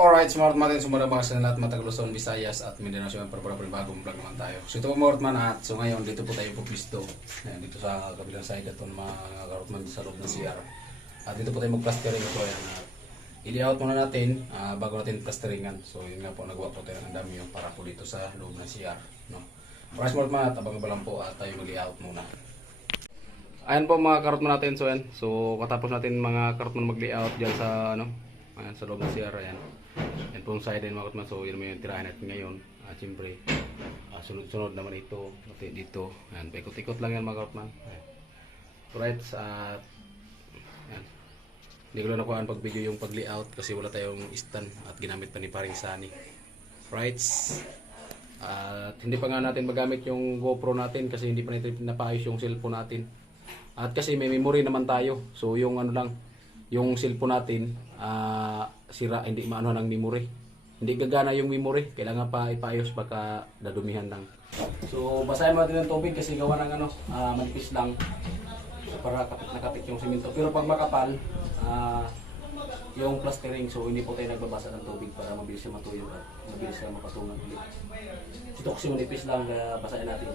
Alright, smart man din sumabang sa lahat mga Luzon, Visayas at Mindanao. Siyempre para bagong vlog naman tayo. So ito po mga Karotman at so ngayon dito po tayo pupisto. Ayan, dito sa kabilang side ito ng mga Karotman sa loob ng CR. At dito po tayo mag-plastering ito. Ayan, i-layout muna natin bago natin plasteringan. So yun nga po, nagawa po tayo ng dami yung para po dito sa loob ng CR. No? Alright, smart man at abang lang po at tayo mag-layout muna. Ayan po mga Karotman natin. So ayan, so katapos natin mga Karotman mag-layout dyan sa ayan, sa loob ng CR. Ayan. Yan pong side din mga Karotman. So yun naman yung tirahan natin ngayon. At siyempre sunod-sunod naman ito dito. Ayan, paikot-ikot lang yan mga Karotman. Alright, at ayan. Hindi ko lang nakuhaan pag video yung pag-layout kasi wala tayong stand at ginamit pa ni paring Sunny. Right, at hindi pa nga natin magamit yung GoPro natin kasi hindi pa natin napaayos yung cellphone natin. At kasi may memory naman tayo. So yung yung cellphone natin sira, hindi maano ng memory. Hindi gagana yung memory. Kailangan pa ipaayos, baka dadumihan lang. So basahin mo natin ng tubig kasi gawa ng manipis lang para kapit na kapit yung simento. Pero pag makapal yung plastering, so hindi po tayo nagbabasa ng tubig para mabilis siya matuyo at mabilis siya mapatunan ulit. Ito kasi manipis lang, basahin natin.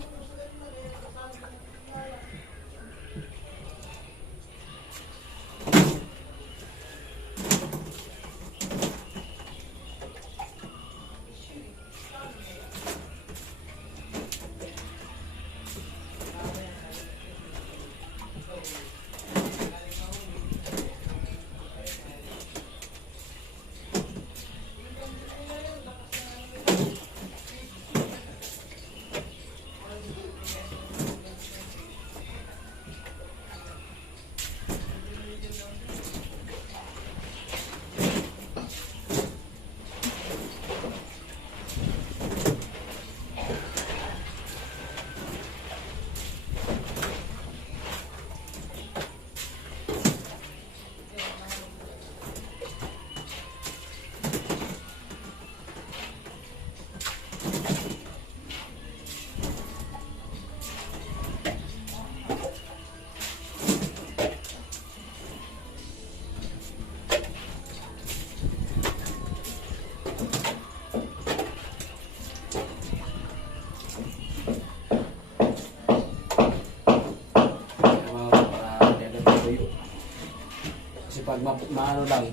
Pag maano lang,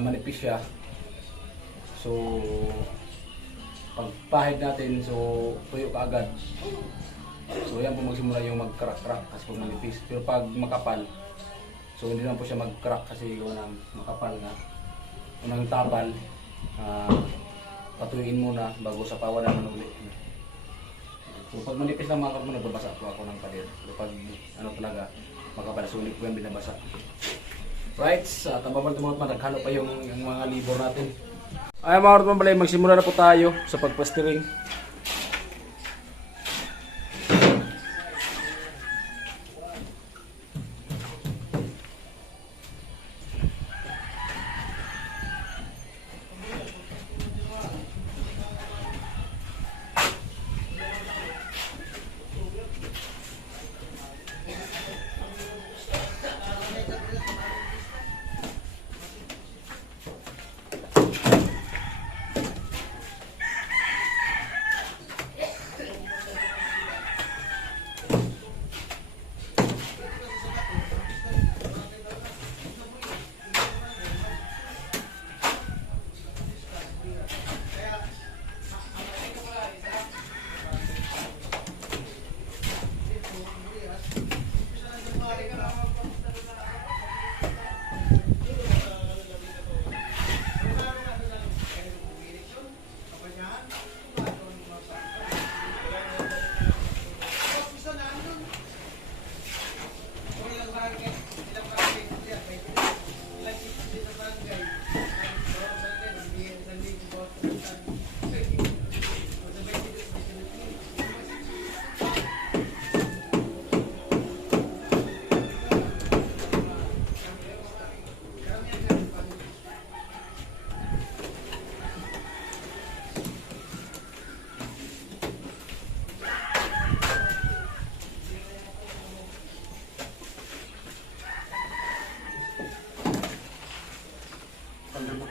manipis siya. So pag pahid natin, so tuyo ka agad. So yan po magsimula yung mag-crack-crack kasi pag manipis. Pero pag makapal, so hindi lang po siya mag-crack kasi gawa ng makapal nga. Unang tabal, patuyuin muna bago sa pawa naman ulit. So pag manipis lang mga Karotman, nagbabasa po ako ng pader. Pero pag talaga makapal, so hindi po yan binabasa. Right, sa tambaban ito mga Karotman, naghalo pa yung mga libor natin. Ay mga Karotman, balay, magsimula na po tayo sa pagplastering.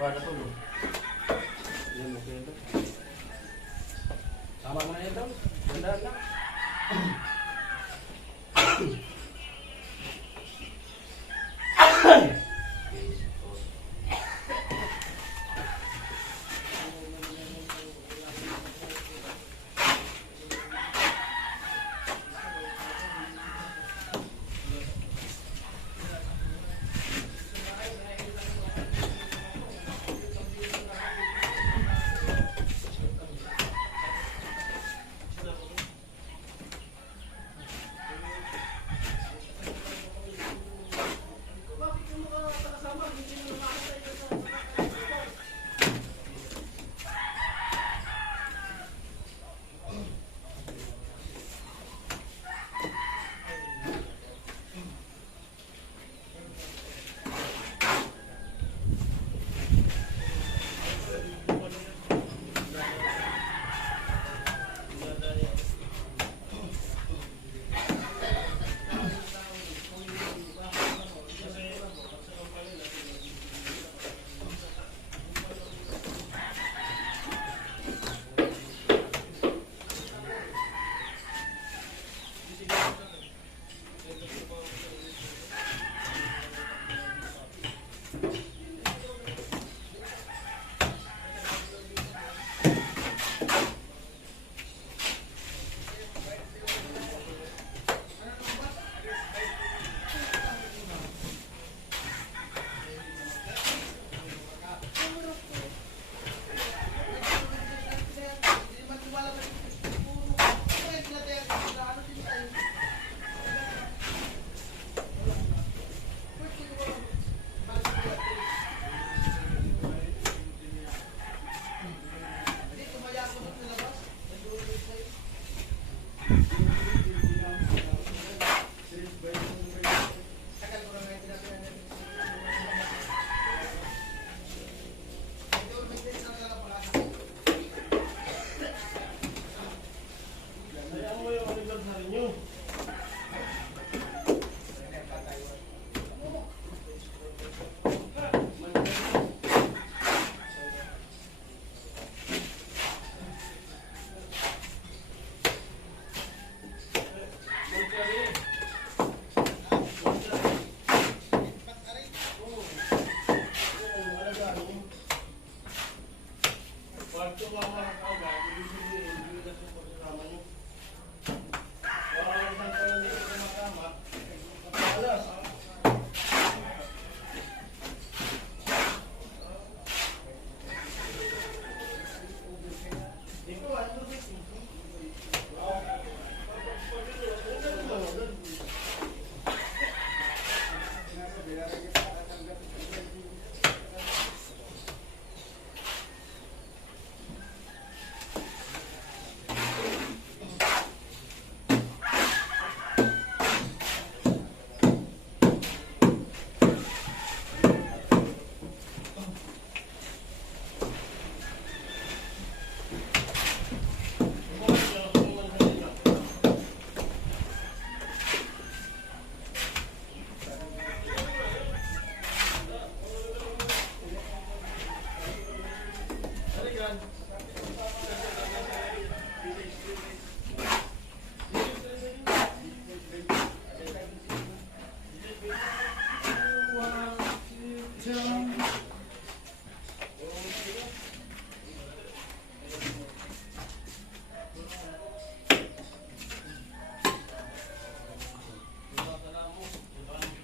Kada to, no? Sama mo na yan daw. Ganda lang.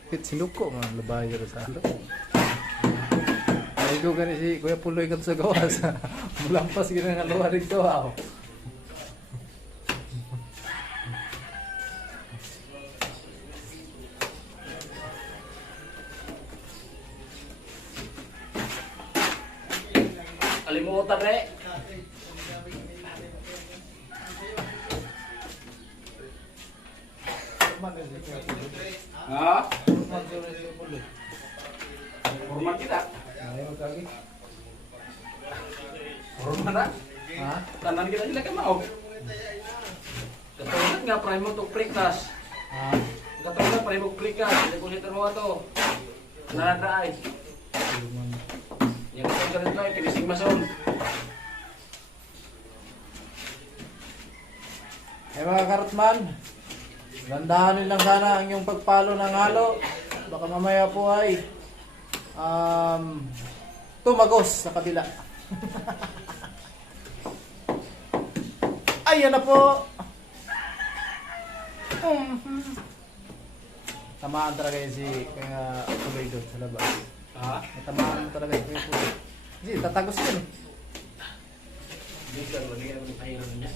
Kit sinuko man labayo sa alo. Ay ko gani si Kuya Puloy kan sa gawas. Mulampas gina nga luwa dito aw. Kalimutan re. Ha? Hormat kita. Ayo kagi. Hormat na. Ha? Tanan kita sila ka mao. Katulad nga primo to plikas. Ha? Katulad primo plikas. Depositor mo ato. Naraay. Yang kita ganito ay kinisig mason. Eh mga karotman, gandahan lang sana ang inyong pagpalo ng halo. Baka mamaya po ay tumagos sa kabila. Ayan na po. Tamaan talaga yun si kaya tuloy doon sa labas. Ha? Tamaan mo talaga yun. Hindi, tatagos yun. Dito, lagyan ko ng iron niya.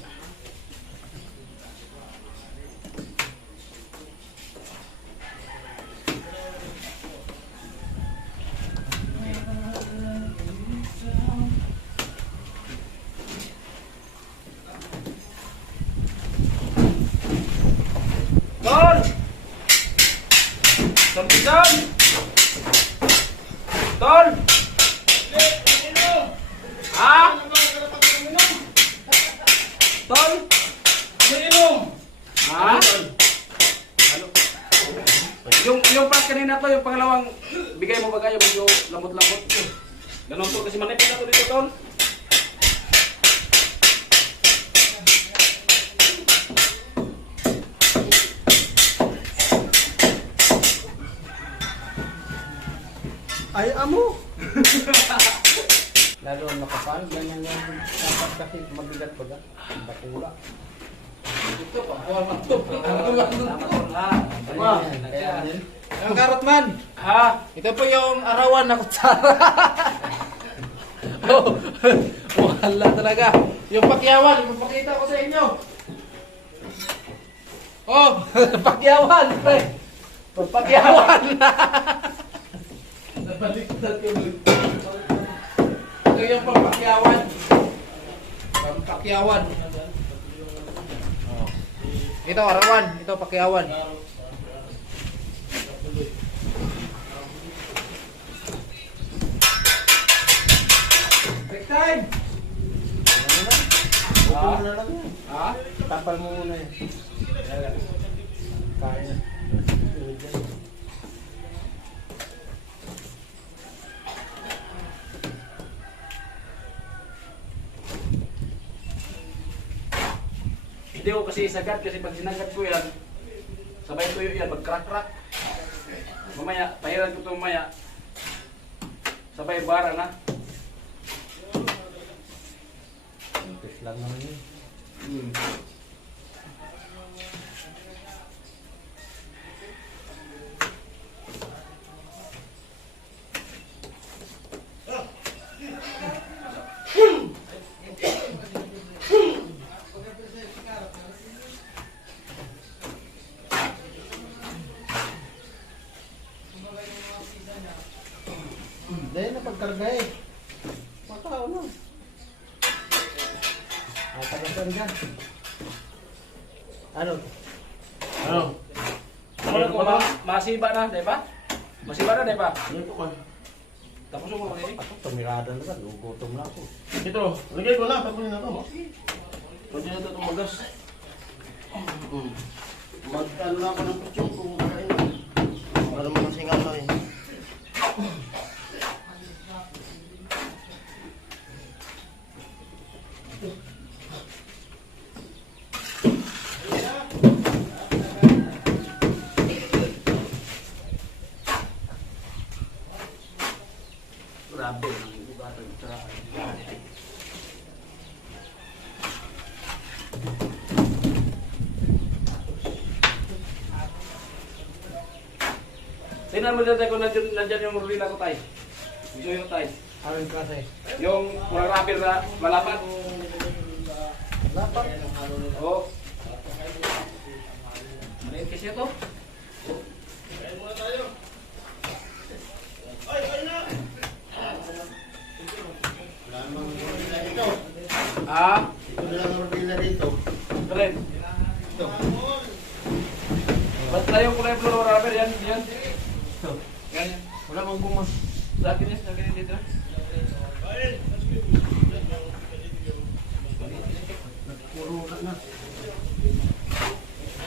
Tol! Sampisan! Tol! Ha? Tol! Ha? Yung part kanina to, yung pangalawang bigay mo ba kayo medyo lambot-lambot? Ganun to kasi manipis na to dito, Tol. Ay, amo! Lalo ang nakapal, ganyan yan. Dapat kasi mabigat baga. Ang bakula. Ito pa, buwan man to. Ang karotman! Ha? Ito po yung arawan na kutsara. Oh, wala talaga. Yung pakyawan, ipapakita ko sa inyo. Oh, pakyawan, pre. Pakyawan. Nabaliktad yung ito yung pampakyawan. Pampakyawan. Oh. Ito arawan, ito pakyawan. Break time. Ha? Tapal mo muna yan. Kain na. Hindi ko kasi isagad kasi pag sinagad ko yan, sabay tuyo yan, mag-crack-crack. Mamaya, pahiran ko ito mamaya. Sabay bara na. Tipis lang naman yun. Dahil napagkarga eh. Matao na. Matagal ka. Ano? Ano? Ano ko masiba na, di ba? Masiba na, di ba? Ano ito ka? Tapos mo mag-isip. Ako, tumirada na ka. Gugutom na ako. Ito, lagay ko na. Tapunin na ito. Pwede na ito tumagas. Mag-ano na ako ng kutsyon kung kakain na. Para naman ang singaw na eh. Grabe ang bugatan ng sarap. Tingnan mo dyan kung nandyan yung rulila ko, Tay. Gusto yung Tay. Ano yung klase? Yung mga rapper na malapat. Dapat. Oo. Maliit kasi ito. Ah, Ito na lang ang rodila rito. keren. Ito. Ba't tayo kulay blue rubber yan? Yan. Ito. Yan. Wala mang guma. Sa akin yan. Sa akin yan dito. Puro na.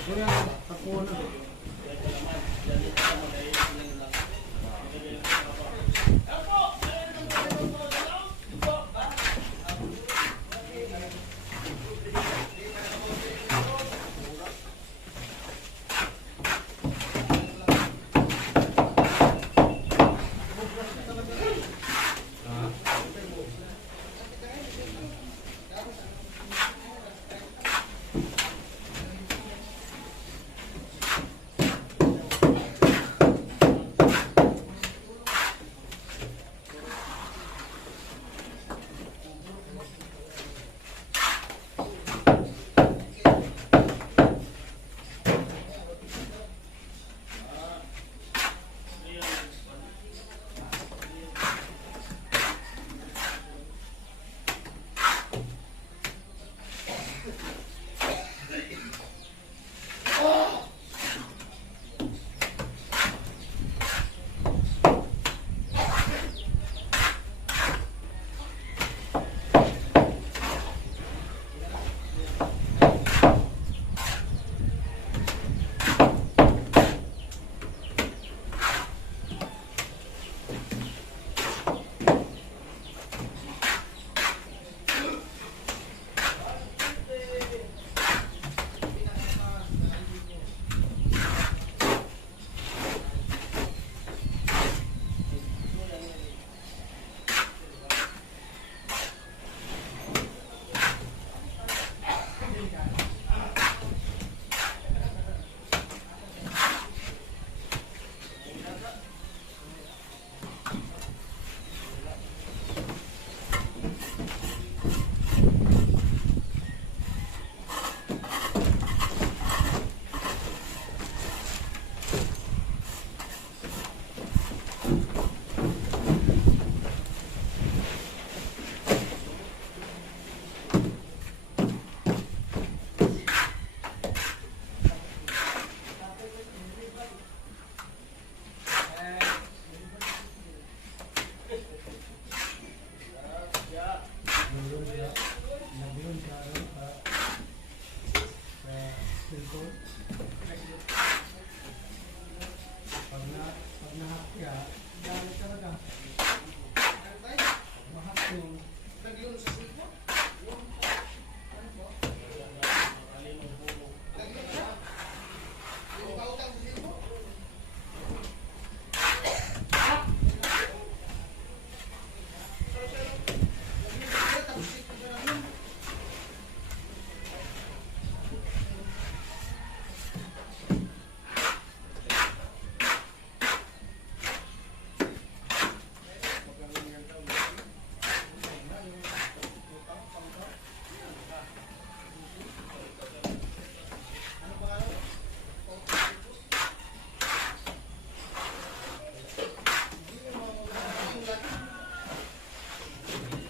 Kuya, tapuan na.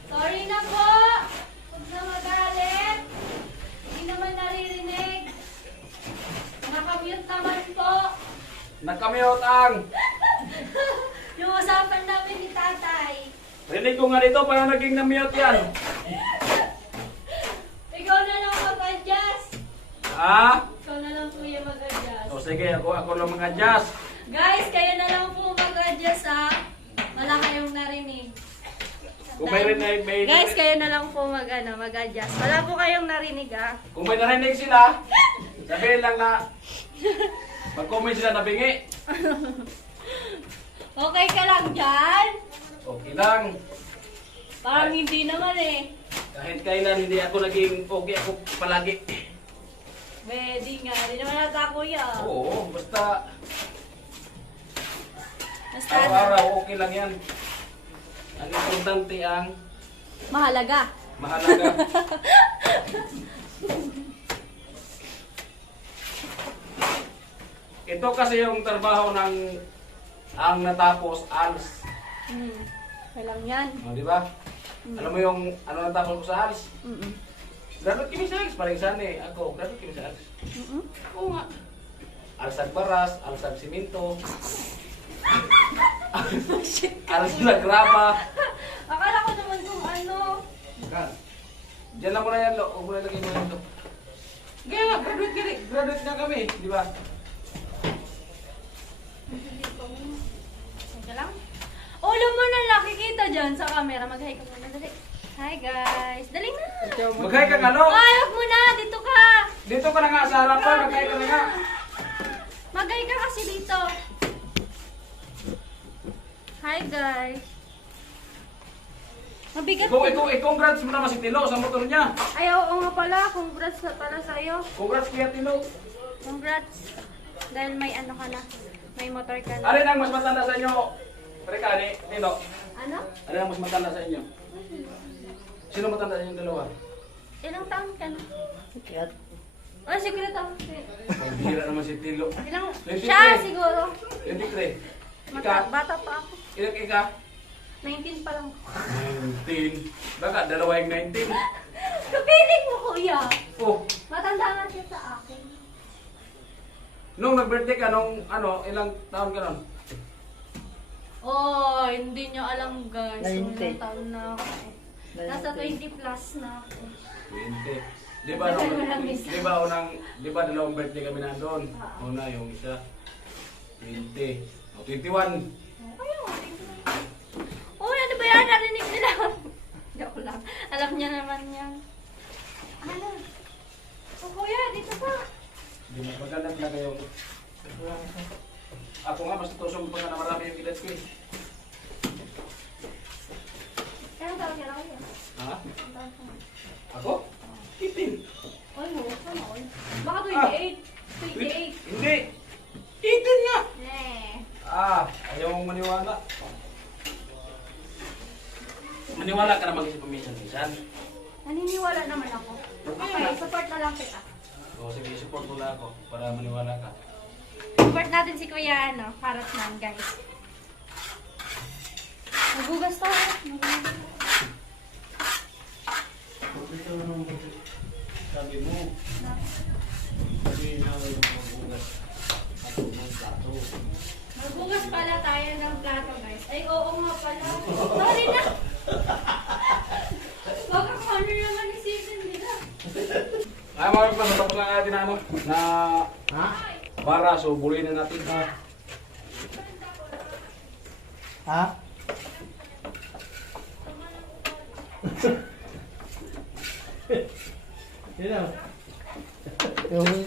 Sorry na po! Huwag na magalit. Hindi naman naririnig. Nakamute naman po. Nagkamute ang! Yung usapan namin ni tatay. Rinig ko nga dito, parang naging na-mute yan. Ikaw na lang mag-adjust. Ah? Ikaw na lang kuya mag-adjust. O sige, ako lang mag-adjust. Guys, kayo na lang po mag-adjust ha. Wala kayong narinig. Kung may rinig, Guys, kayo na lang po mag-adjust. Wala po kayong narinig ha. Kung may narinig sila, sabihin lang na mag-comment sila na bingi. Okay ka lang dyan? Okay lang. Parang hindi naman eh. Kahit kailan hindi ako naging okay ako palagi. Pwede nga. Hindi naman nata kuya. Oo, basta Basta araw-araw okay lang yan. Ang importante ang mahalaga. mahalaga. Ito kasi yung trabaho ng ang natapos ALS. Kailang yan. O, di ba? Alam mo yung ano natapos ko sa ALS? Graduate kami sa ALS, parang sana eh. Ako, graduate kami sa ALS. Oo nga. Alsag baras, alsag simento, alsag graba. Akala ko naman kung ano. Diyan lang muna yan, lo. Huwag mo na lagay mo yan, lo. Kaya nga, graduate na kami, di ba? Teka lang. Ulo mo na nakikita dyan sa camera. Mag-hi ka muna. Dali. Hi guys. Dali na. Mag-hi ka nga, lo. Ay, huwag mo na. Dito ka. Dito ka na nga sa harapan, mag-hi ka na nga. Mag-hi ka kasi dito. Hi guys. Mabigat I-congrats mo naman si Tilo sa motor niya. Ay, oo nga pala. Congrats na pala sa'yo. Congrats kuya Tilo. Congrats. Dahil may ano ka na. May motor ka na. Alin ang mas matanda sa inyo? Prekani, Tilo. Ano? Alin ang mas matanda sa inyo? Sino matanda sa inyong dalawa? Ilang taon ka na? Kaya, Oh, secret ako. Ang bihira naman si Tilo. Ilang? 23. Siya siguro. 23. Bata pa ako. Ilang ika? 19 pa lang. 19. Baka dalawa yung 19. Kapiling mo, kuya. Oh, Matanda nga siya sa akin. nung nag-birthday ka, nung ano, ilang taon ka nun? Oh, hindi niyo alam guys. 90. Ilang taon na ako. Nasa 20 plus na ako. 20. Di ba di ba dalawang birthday kami nandun? Una yung isa. 20. O, 21. Ayaw, oh, ano ba yan? Narinig nila. Joke lang. Alam niya naman yan. Ano? Oh, kuya, dito pa. Di ba maganda talaga yung... Ako nga, mas tutusong pa nga na marami yung edad ko eh. Kailan taon ka na kuya? Ha? Ilang taon ka na? Ako? 15. Ay, mo. Ano? Baka 28. 28. Hindi! 18 nga! Eh. Ayaw mong maniwala. Maniwala ka na mag-isip paminsan-minsan. Naniniwala naman ako. Okay, support na lang kita. O sige, support mo na ako para maniwala ka. Support natin si Kuya, ano, Karat Man, guys. Nagugas tayo. sabi mo, sabi na magugas ako ng plato. Nagugas pala tayo ng plato, guys. Ay, oo nga pala. Sorry na. Baka Ay, mga Rockman, matapos lang natin na ano, na Ha? bara, so bulihin na natin. Ha? Yun lang. Yung...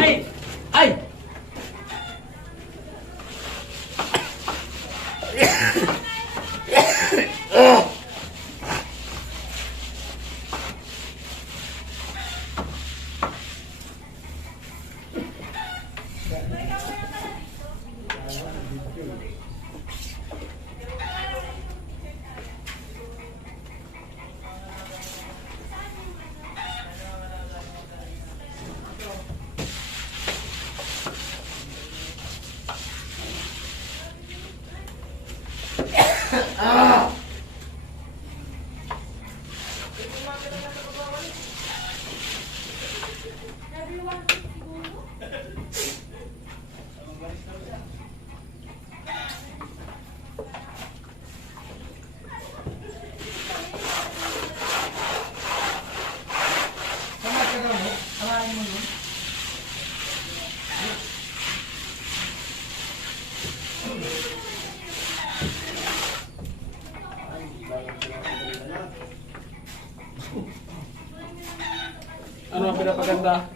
Ay! Ay! Ano ang pinapaganda?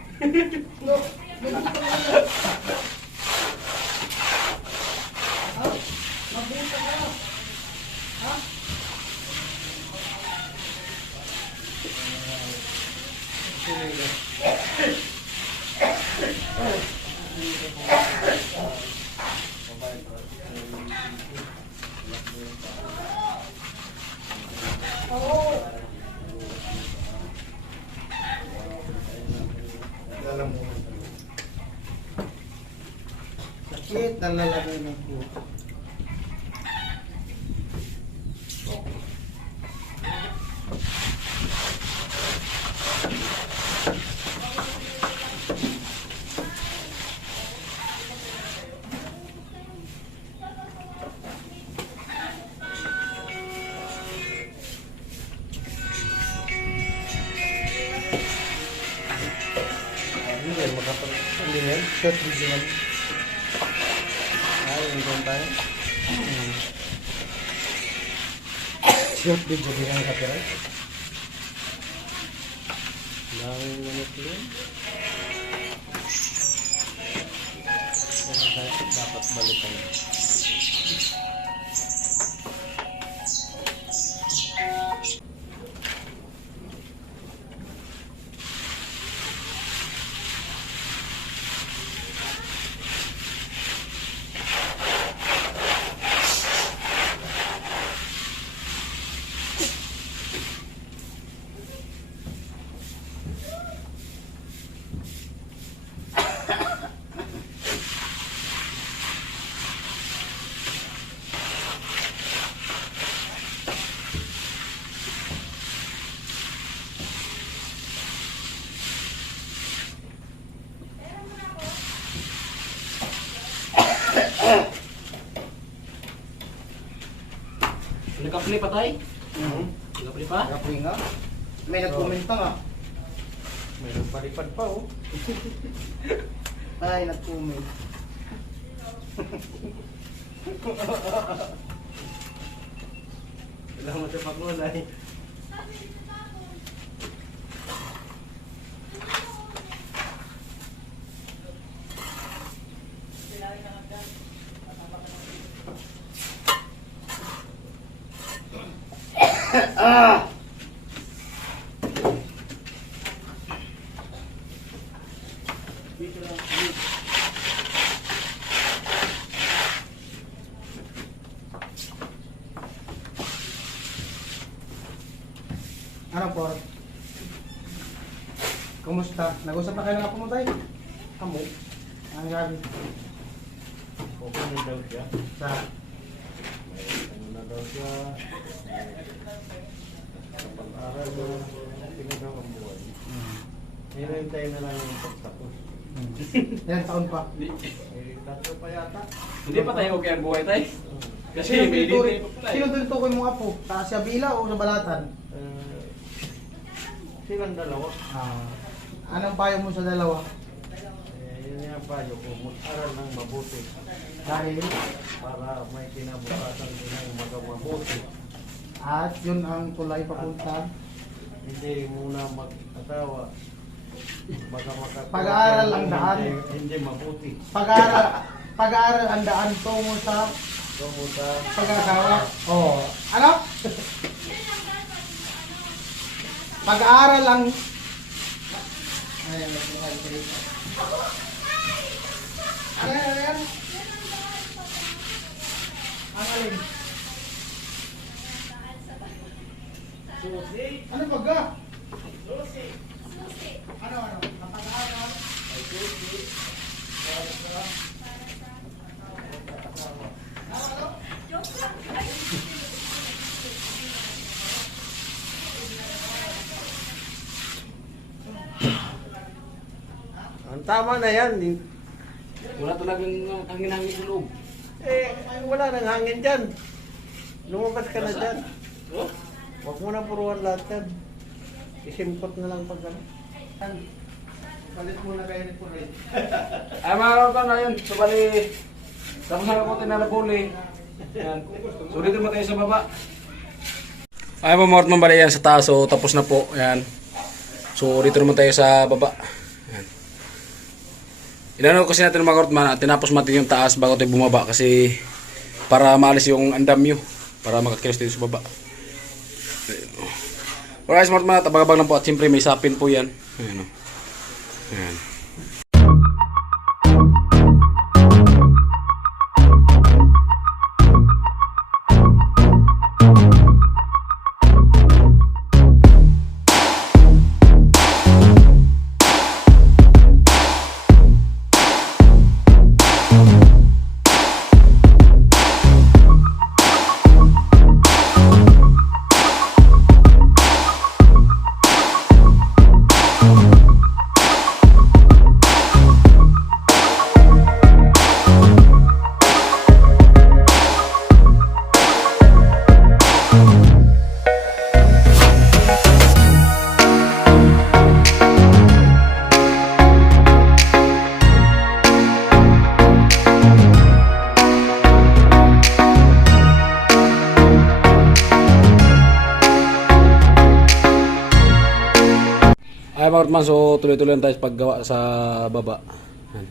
Sakit na lalagay ng puto. Hindi yan, hindi yan. Short video yan. Ay, hindi tayo. Short video din ang copyright. Daming minute yun. Dapat balikan. Nagka-play pa tayo? Nagka-play pa? Kapoy nga. May nagkomenta nga. May nagparipad pa oh. Ay, nag-comment. Wala mo sa pagulay. Ano po? Kumusta? Nag-usap na kayo ng apo mo tayo? Amo? Ang gabi? Okay na daw siya. Sa? Ano na daw siya. Kapag-aral mo, pinagawang buhay. Hinintay na lang yung pagtapos. Yan, taon pa. Eh, tatlo pa yata. Hindi pa tayo okay ang buhay tayo. Kasi Sino may tinutukoy- dito pa tayo. Sino tinutukoy mo apo? Sa Bila o sa Balatan? Silang dalawa. Anong payo mo sa dalawa? Yun yung payo ko, mag-aral ng mabuti. Dahil, Para may kinabukasan din ng mabuti. at yun ang tulay papunta. Hindi muna mag-asawa. Baka makakaroon Pag-aaral ang daan. Hindi mabuti. Pag-aaral ang daan tungo sa Tungo sa pag-asawa. Oh, ano? Pag-aaral ang Ano yan? Ang alin? Ano baga? Ano? Ang pag-aaral? ang tama na yan. Wala talagang hangin-hangin sa loob. Wala nang hangin dyan. Lumabas ka na dyan. Oh? Huwag mo na puruan lahat yan. Isimpot na lang pag ano. Palit muna kayo ni Puray. Ay mga karotan na yun. So bali, tapos na ako tinalapuli. Yan. So dito naman tayo sa baba. Ay mga karotan bali yan sa taas. So tapos na po. Yan. So dito naman tayo sa baba. Yan. Inano kasi natin mga karotan, tinapos natin yung taas bago tayo bumaba. Kasi para maalis yung andamyo. Para makakilos dito sa baba. Alright, smart man, tabagabag lang po at siyempre may sapin po yan. Ayan o. Ayan. Ay mga karotan, so tuloy-tuloy lang tayo sa paggawa sa baba. Ayan.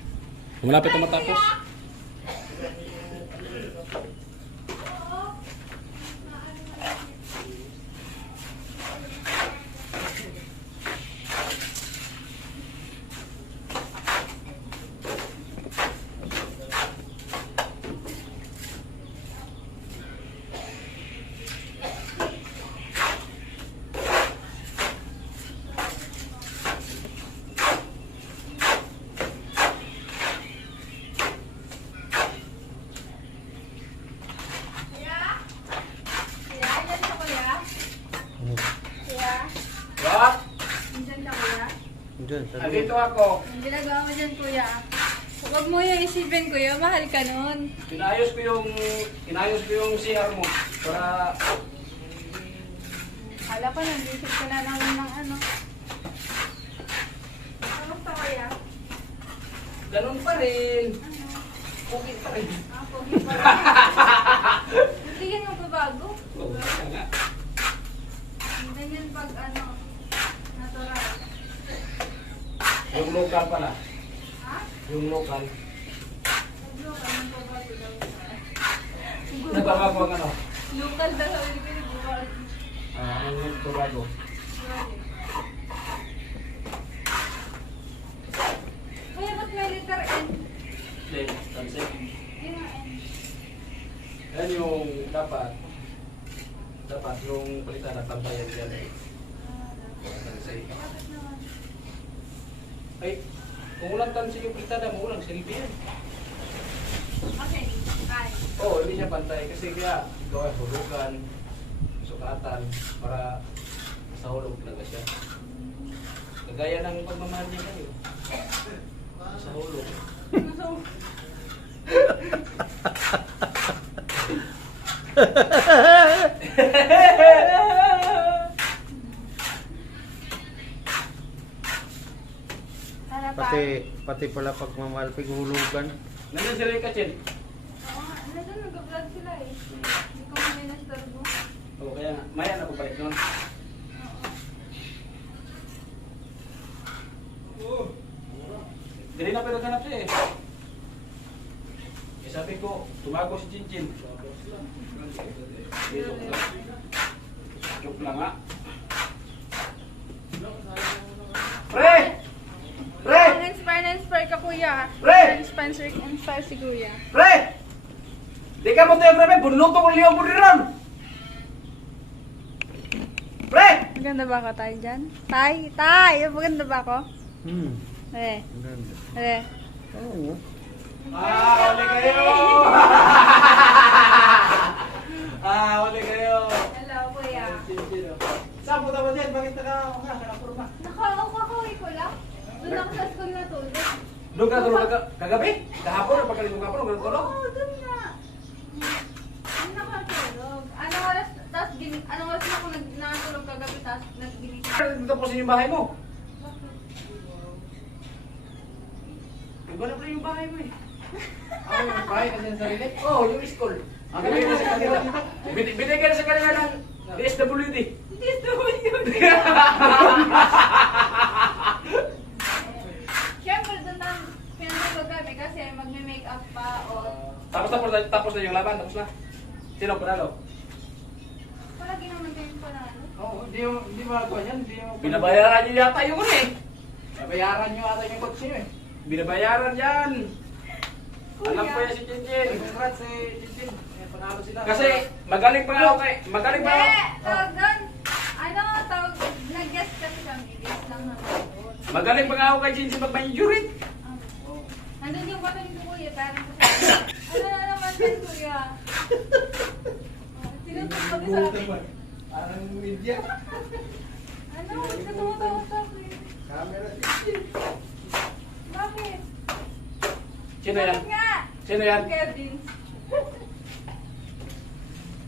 Malapit na matapos. What? Minsan ka, kuya. Diyan, sa Andito ako. Ang ginagawa mo dyan, kuya. Huwag mo yung isipin, kuya. Mahal ka nun. Inayos ko yung CR mo para Kala ko, nandisip ka na naman ng ano. Kamusta, kuya? ganun pa rin. Okay pa rin. Ako, hindi pa rin. Hindi yan magbabago. Oo, kaya nga. Ganyan pag ano, natural. Yung local pala. Ha? Yung local. Local, magbabago daw. Nagbabago ang ano? Local daw sa Pilipinas, magbabago. Ang nagbabago. Kuya, ba't may letter N? Then, sunset. Yun ang N. Yan yung dapat yung palitan at tambayan dyan eh. Tansay. Bakit naman? Ay, kung walang tansay yung palitan na, walang silbi yan. Okay. pantay. Oo, hindi siya pantay kasi kaya gawa hulugan, sukatan para sa hulog talaga siya. Kagaya ng pagmamahal niya kayo. Sa hulog. Para pa. Pati pala pagmamahal piguhulugan. Nandiyan sila yung kachin. Oo, nandun nag-vlog sila eh. Hindi ko may nastorbo. Oo, kaya nga. Maya na balik nun. Dili na pero ganap siya eh. Eh sabi ko, tumago si Chinchin. Joke lang ha. Pre! Pre! Ang inspire ka kuya. Pre! Inspire si kuya. Pre! Di ka mo tayo pre, bunuto ko liyaw mo rin. Pre! Maganda ba ako tayo dyan? Tay! Maganda ba ako? Eh. Ganda. Eh. Oo. Huli kayo! Huli kayo! Hello kuya. Saan po tapos yan? Bakit naka-kurma? Nakakawin ko lang. Doon ako sa school natulog. Doon ka natulog kagabi? Kahapon? Pagkaling mo kahapon? Doon ka natulog? Oo, doon nga. Doon nakatulog. Anong oras na ako nakatulog kagabi tapos nagbinisip. Dito po sa yung bahay mo. Iba na pala yung bahay mo eh. Yung bahay kasi yung sarili. Oo, yung school. Ang binigay na sa kanila. Binigay na sa kanila ng DSWD. Siyempre doon na pinatulog kami kasi magme-make up pa o Tapos na yung laban, tapos na. Sino panalo? palagi naman kayo panalo. Oo, hindi magawa yan. Hindi mo Binabayaran niyo yata yung ano eh. Nabayaran nyo ata yung coach nyo eh. Binabayaran yan. Alam ko yan si Chinchin. Congrats Chinchin. Panalo sila. Kasi magaling pa nga ako kay... Magaling pa Hindi, ako. tawag doon. Nag-guest kasi kami. Guest lang naman doon. Magaling pa nga ako kay Chinchin mag-manjurit. Nandun yung bata ni kuya, parang kasi, ano na naman yan kuya? Sinutok ko sa akin. Parang media. Ano? Natutawa sa akin. Camera Chinchin. Bakit? Sino yan? Bakit nga? Sino yan? Kevin.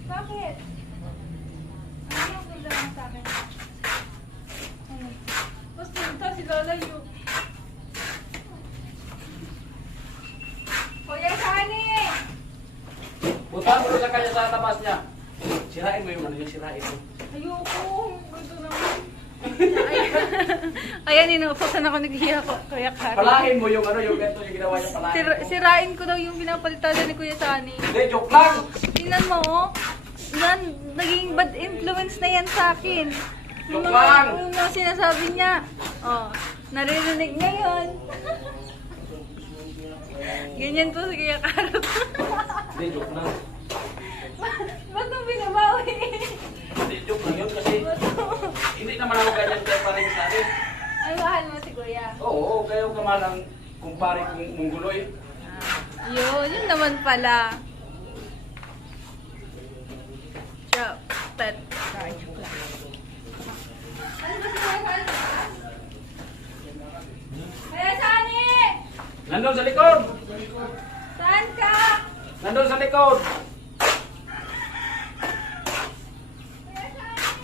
Bakit? Ano yung problema sa akin? Ano? Tapos dito si Lola yung... Kuya Shani! Punta mo sa kanya sa tapas niya. Sirain mo yung ano yung sirain mo. Ayoko. Gusto naman. Ayan, inuupasan ako naghiya ko. Kuya Kari. Palahin mo yung ano yung ganito yung ginawa niya palahin mo. Sirain ko daw yung pinapalitan ni Kuya Shani. Hindi, joke lang! Tingnan mo, oh. Yan, naging bad influence na yan sa akin. Yung Joke lang! mga sinasabi niya. Oh, naririnig niya yun. Ganyan po si Kuya Karot. Hindi, joke lang. Ba't mo binabawi? Hindi, joke lang yun kasi hindi naman ako ganyan kaya parang sa akin. Ay, mahal mo si Kuya. Oo, kayo kamalang kumpare kong mungguloy. Yun naman pala. Joke. Pet. Joke lang. Ano ba si Kuya Karot? Kuya Shani! Nandun sa likod! Saan ka? Nandun sa likod! Kuya Shani!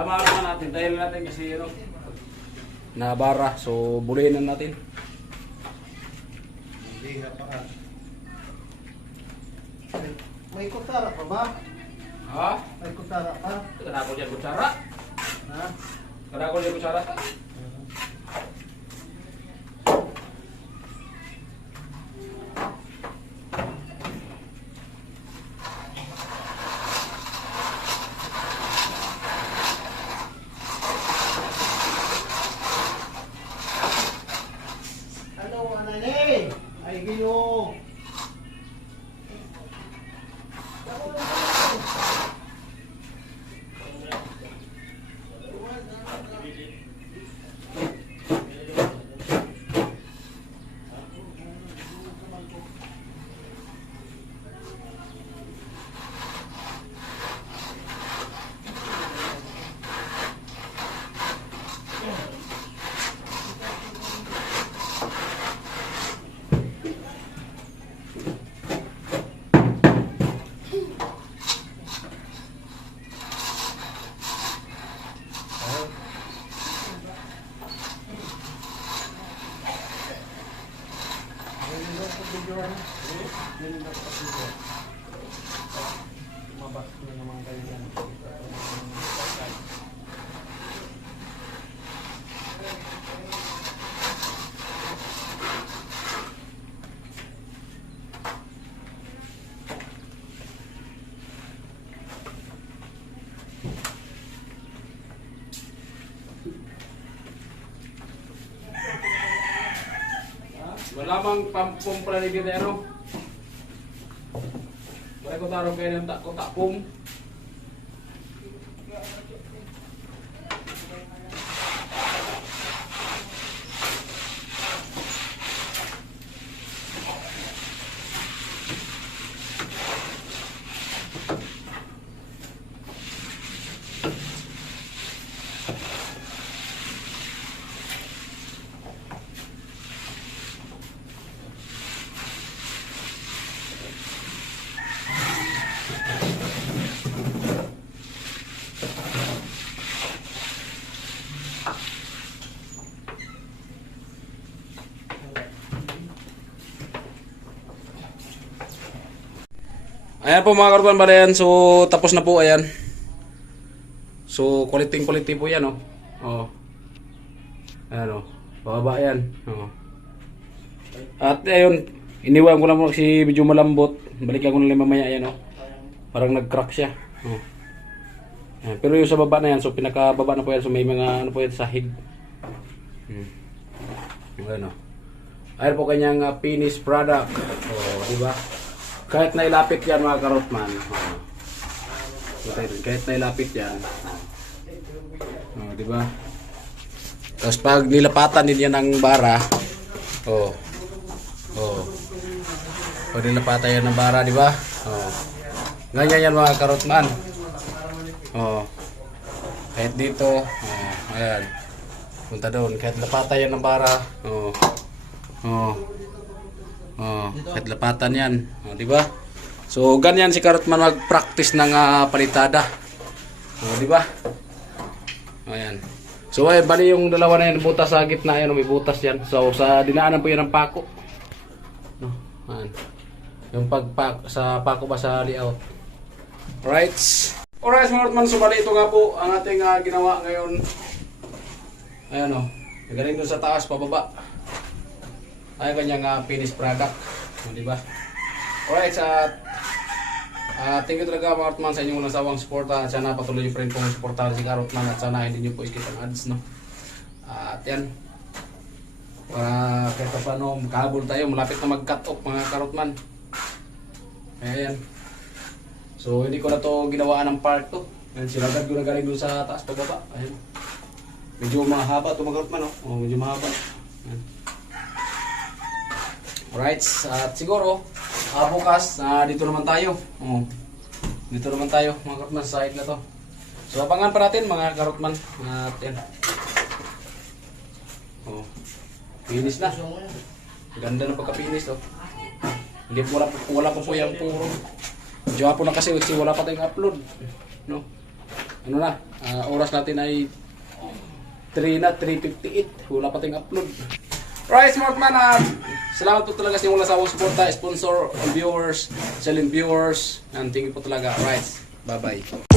Tama naman natin. Dahil natin kasi ano, nabara. So, bulihin na natin. Hindi pa. May kutsara pa ba? Ha? May kutsara pa? Kadako dyan kutsara. Ha? Kadako dyan kutsara. Ano, anay? Ay, Ginoo. Mabas na naman kayo yan. Malamang pampumpa ni Gitero. Mereka taruh kayak yang tak kotak pum. Ayan po mga karutan balayan, so tapos na po ayan. So quality po yan oh. Oh. Ayan oh. Bababa yan. Oh. At ayun, iniwan ko lang mo si medyo malambot. Balikan ko na lang mamaya yan oh. Parang nag-crack siya. Oh. Ayan. Pero yung sa baba na yan, so pinakababa na po yan, so may mga ano po yan sahig. Ayan oh. Ayan po kanyang finished product. Oh, di ba? Kahit nailapit yan mga karotman. Kahit nailapit yan. Di ba? Tapos pag nilapatan din yan ng bara. Pag nilapatan yan ng bara, di ba? Ganyan yan mga karotman. Kahit dito. Ayan. Punta doon. Kahit lapatan yan ng bara. Kahit lapatan yan, di ba? So ganyan si Karotman mag-practice ng palitada. Di ba? Ayan. So ay bali yung dalawa na yan butas sa gitna yan, may butas yan. So sa dinaanan po yan ng pako. No, ayan. Yung sa pako ba sa layout. Alright. Alright mga Karotman, so bali ito nga po ang ating ginawa ngayon. Ayan o. Galing doon sa taas, pababa. Ay kanyang finished product, di ba? Alright, thank you talaga mga Karotman sa inyong nasawang suporta. At sana patuloy nyo pa rin pong suportahan si Karotman at sana hindi nyo po iskip ang ads, no? At yan, para kahit paano makahabol tayo, malapit na mag-cut off mga Karotman. Ayan. So hindi ko na to ginawaan ng part 2. Ayan, silagad ko na galing doon sa taas pababa. Ayan. Medyo mahaba ito mga Karotman, no? Medyo mahaba. Ayan. Alright, at siguro bukas dito naman tayo. Dito naman tayo mga Karotman sa side na to. So abangan pa natin mga Karotman. At yan. Finish na. Ganda na pagka-finish to. Hindi po wala pa po yung puro. Diyan po na kasi wala pa tayong upload. No? ano na, oras natin ay 3:58. Wala pa tayong upload. Right, smart man, salamat po talaga sa inyong lasawang suporta, sponsor, viewers, silent viewers, and thank you po talaga. Right, bye-bye.